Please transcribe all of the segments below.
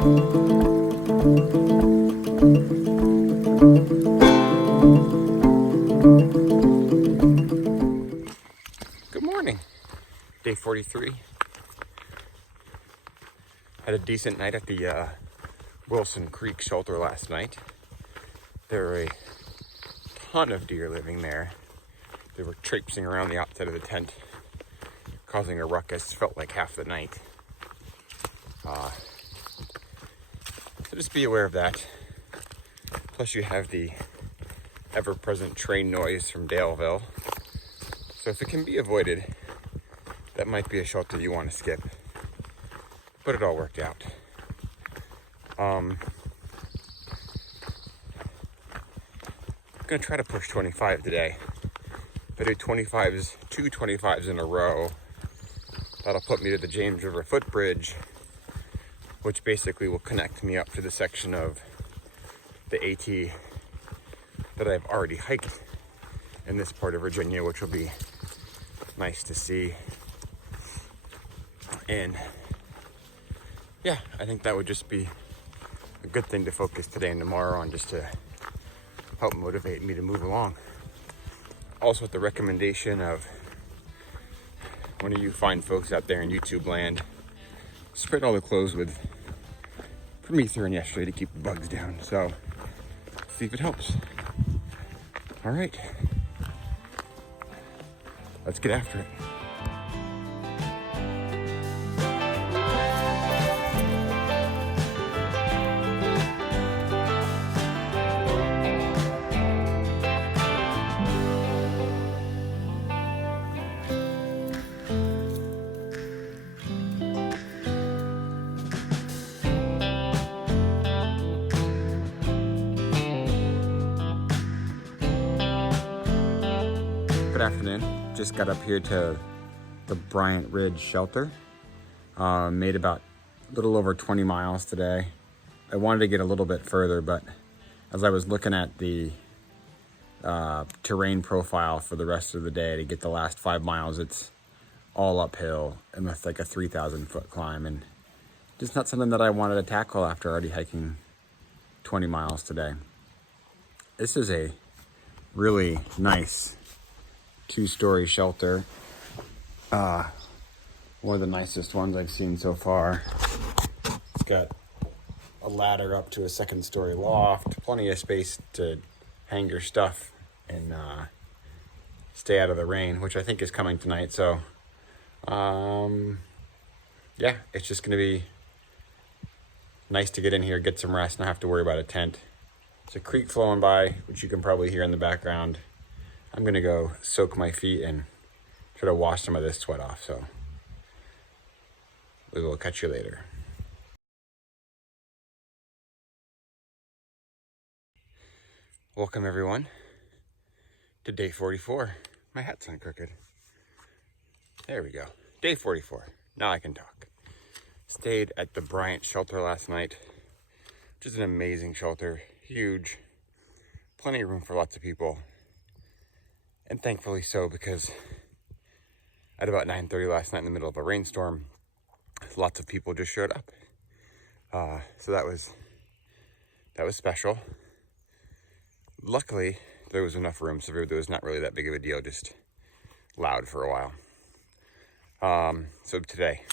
Good morning. Day 43. Had a decent night at the Wilson Creek shelter last night. There were a ton of deer living there. They were traipsing around the outside of the tent, causing a ruckus. Felt like half the night. So just be aware of that. Plus you have the ever-present train noise from Daleville. So if it can be avoided, that might be a shelter you want to skip. But it all worked out. I'm gonna try to push 25 today. If I do 25s, 2 25s in a row, that'll put me to the James River footbridge, which basically will connect me up to the section of the AT that I've already hiked in this part of Virginia, which will be nice to see. And yeah, I think that would just be a good thing to focus today and tomorrow on, just to help motivate me to move along. Also, with the recommendation of one of you fine folks out there in YouTube land, sprayed all the clothes with permethrin yesterday to keep the bugs down. So, see if it helps. All right, let's get after it. Good afternoon. Just got up here to the Bryant Ridge shelter. Made about a little over 20 miles today. I wanted to get a little bit further, but as I was looking at the terrain profile for the rest of the day to get the last 5 miles, it's all uphill and with like a 3,000 foot climb, and just not something that I wanted to tackle after already hiking 20 miles today. This is a really nice 2-story shelter. One of the nicest ones I've seen so far. It's got a ladder up to a 2nd-story loft, plenty of space to hang your stuff and stay out of the rain, which I think is coming tonight. So yeah, it's just gonna be nice to get in here, get some rest, not have to worry about a tent. There's a creek flowing by, which you can probably hear in the background. I'm gonna go soak my feet and try to wash some of this sweat off, so we will catch you later. Welcome everyone to day 44. My hat's on crooked. There we go. Day 44. Now I can talk. Stayed at the Bryant shelter last night, which is an amazing shelter. Huge. Plenty of room for lots of people. And thankfully so, because at about 9:30 last night in the middle of a rainstorm, lots of people just showed up. So that was special. Luckily, there was enough room, so there was not really that big of a deal, just loud for a while. So today,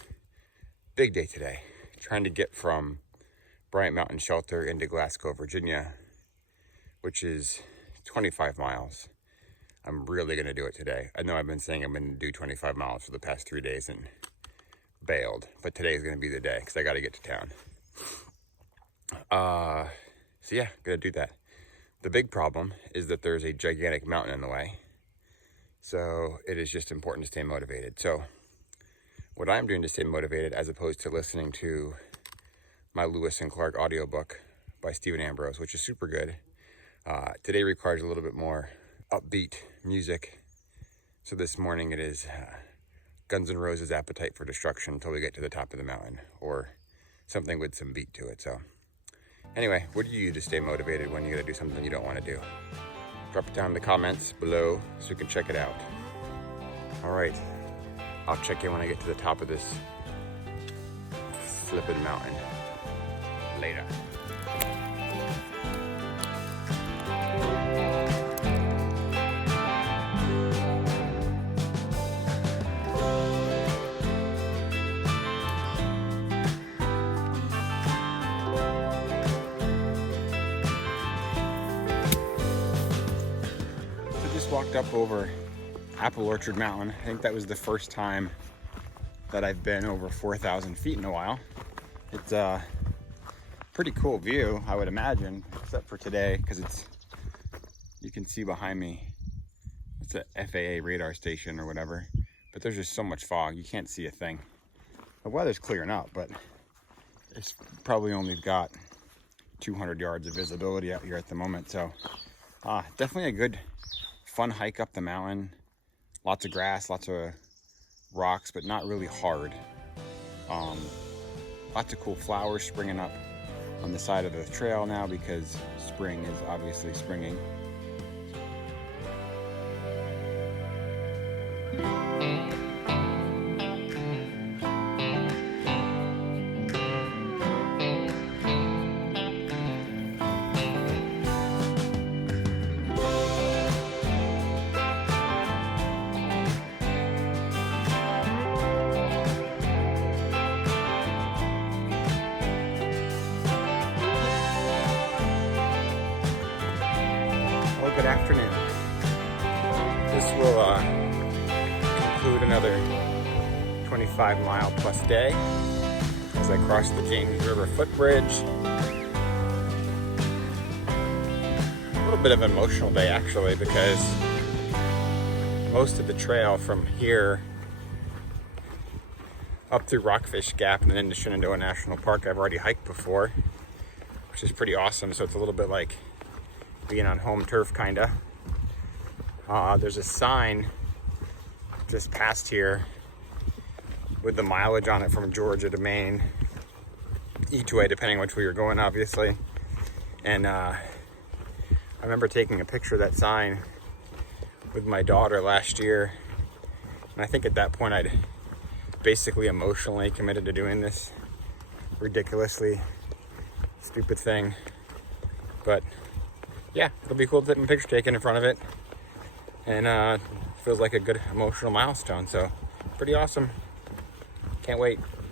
big day today, trying to get from Bryant Mountain Shelter into Glasgow, Virginia, which is 25 miles. I'm really gonna do it today. I know I've been saying I'm gonna do 25 miles for the past 3 days and bailed, but today is gonna be the day because I gotta get to town. So yeah, gonna do that. The big problem is that there's a gigantic mountain in the way. So it is just important to stay motivated. So what I'm doing to stay motivated, as opposed to listening to my Lewis and Clark audiobook by Stephen Ambrose, which is super good, today requires a little bit more upbeat music. So this morning it is Guns N' Roses' Appetite for Destruction until we get to the top of the mountain, or something with some beat to it. So anyway, what do you do to stay motivated when you gotta do something you don't want to do? Drop it down in the comments below so you can check it out. All right, I'll check in when I get to the top of this flippin' mountain. data. Walked up over Apple Orchard Mountain. I think that was the first time that I've been over 4,000 feet in a while. It's a pretty cool view, I would imagine, except for today, because you can see behind me, it's a FAA radar station or whatever, but there's just so much fog, you can't see a thing. The weather's clearing up, but it's probably only got 200 yards of visibility out here at the moment, so definitely a good fun hike up the mountain. Lots of grass, lots of rocks, but not really hard. Lots of cool flowers springing up on the side of the trail now because spring is obviously springing. Good afternoon. This will conclude another 25-mile plus day as I cross the James River footbridge. A little bit of an emotional day actually, because most of the trail from here up through Rockfish Gap and then into Shenandoah National Park I've already hiked before, which is pretty awesome. So it's a little bit like being on home turf, kinda. There's a sign just past here with the mileage on it from Georgia to Maine, each way depending which way you're going, obviously. And I remember taking a picture of that sign with my daughter last year, and I think at that point I'd basically emotionally committed to doing this ridiculously stupid thing. But yeah, it'll be cool to get a picture taken in front of it, and feels like a good emotional milestone, so pretty awesome. Can't wait.